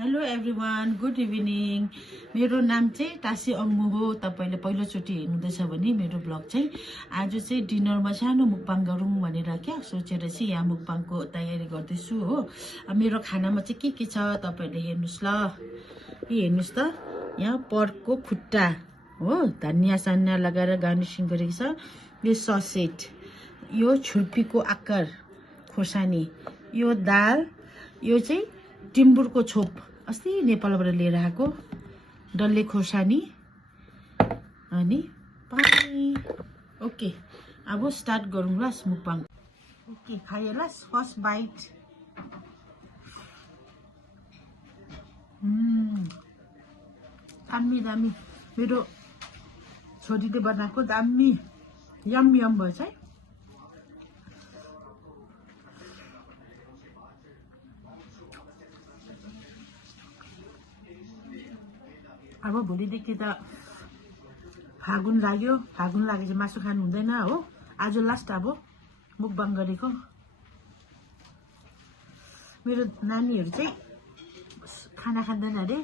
Hello everyone, good evening. मेरो नाम चाहिँ टासी अङ्मु हो। तपाईले पहिलोचोटि हेर्नुहुँदैछ भने मेरो ब्लग चाहिँ आज चाहिँ डिनरमा सानो मुक्बाङ गरौँ भनेर क्या सोचेर चाहिँ यहाँ मुक्बाङको तयारी गर्दैछु हो। मेरो खानामा चाहिँ के छ तपाईले हेर्नुस् ल। हेर्नुस् त, यहाँ पर्कको खुट्टा हो, धनिया सनिया लगाएर गार्निसिङ गरेको छ। यो ससेट, यो छुर्पीको आकार खोर्सानी, यो दाल, यो चाहिँ टिम्बुरको छोप अस्ति नेपालबाट लिएर आएको, डल्ले खोर्सानी अनि पानी। ओके, अब स्टार्ट गरौँ ल मुक्बाङ। ओके, खायो ल फर्स्ट बाइट। दामी दामी, मेरो छोरीले बनाएको दामी, यम यम भएछ है। अब भोलिदेखि त फागुन लाग्यो, फागुन लागेपछि मासु खानु हुँदैन हो। आज लास्ट अब मुक्बाङ गरेको। मेरो नानीहरू चाहिँ खाना खाँदैन अरे,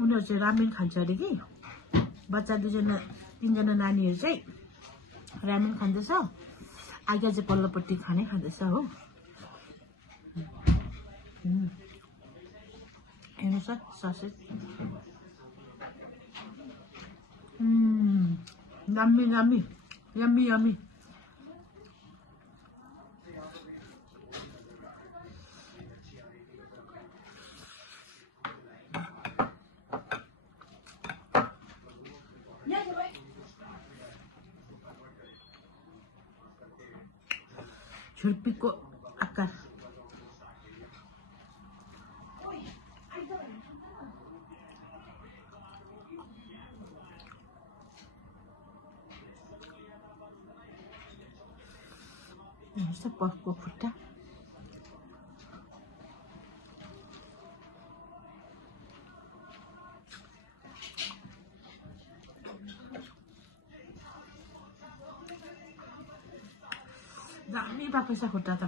उनीहरू चाहिँ रामेन खान्छ अरे कि। बच्चा तीनजना नानीहरू चाहिँ रामेन खाँदैछ, आगे चाहिँ पल्लोपट्टि खानै खाँदैछ हो। हेर्नुहोस् ससेज, दामी दामी, यम्मी यम्मी। छुर्पीको आकार, पर्कको खुट्टा, दामी भएको छ खुट्टा त,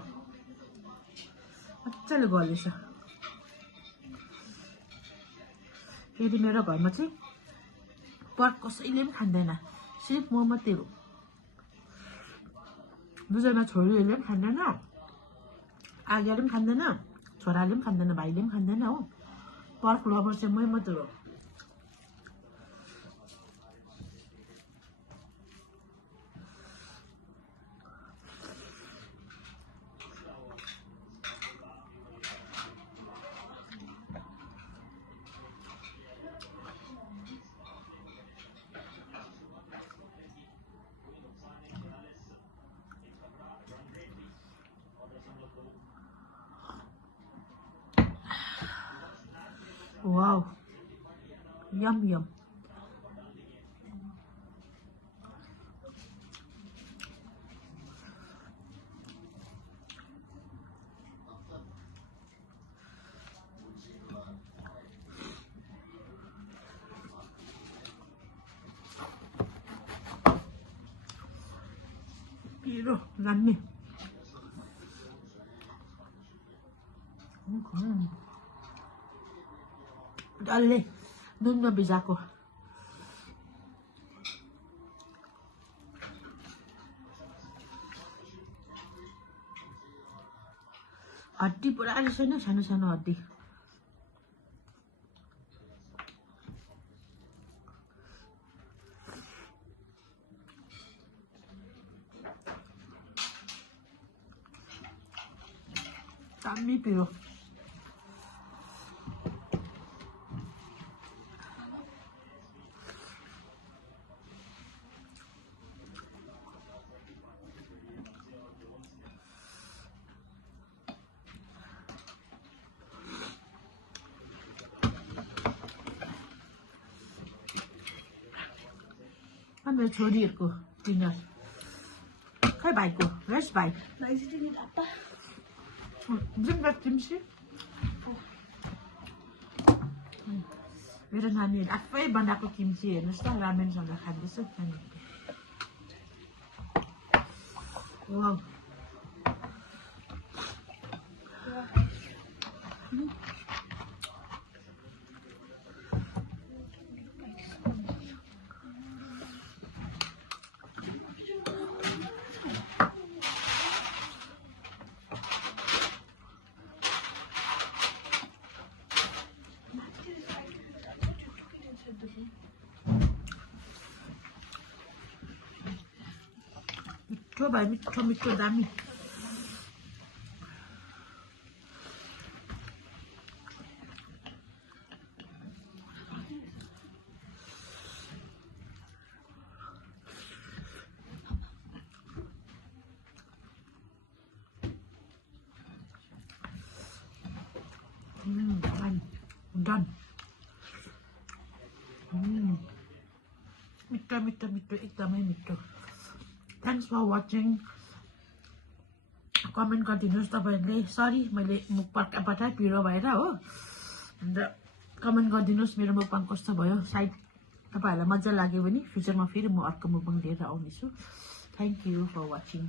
मजाले गलेछ। फेरि मेरो घरमा चाहिँ पर्क कसैले पनि खाँदैन, सिर्फ म मात्रै हो। दुईजना छोरीहरूले पनि खाँदैन, आगेले पनि खाँदैन, छोराले पनि खाँदैन, भाइले पनि खाँदैन हो। पर्क लभर चाहिँ मै मात्रै हो। वाउ, यम यम। पिरो दामी। डल्ले नुनमा भिजाएको। हड्डी पुरा रहेछ नि, सानो सानो हड्डी। दामी पिरो। मेरो छोरीहरूको डिनर। खै भाइको, रेस्ट भाइ। मेरो नानीहरू आफै बनाएको किम्ची हेर्नुहोस् त, रामेनसँग खाँदैछ नानीहरू। मिठो भाइ मिठो मिठो दामी done. मिठो एकदमै मिठो थ्याङ्क्स फर वाचिङ कमेन्ट गरिदिनुहोस् तपाईँहरूले सरी मैले मुख पठाएँ पिरो भएर हो अन्त कमेन्ट गरिदिनुहोस् मेरो मुखपाङ कस्तो भयो सायद तपाईँहरूलाई मजा लाग्यो भने फ्युचरमा फेरि म अर्को मुखपाङ लिएर आउनेछु थ्याङ्क यू फर वाचिङ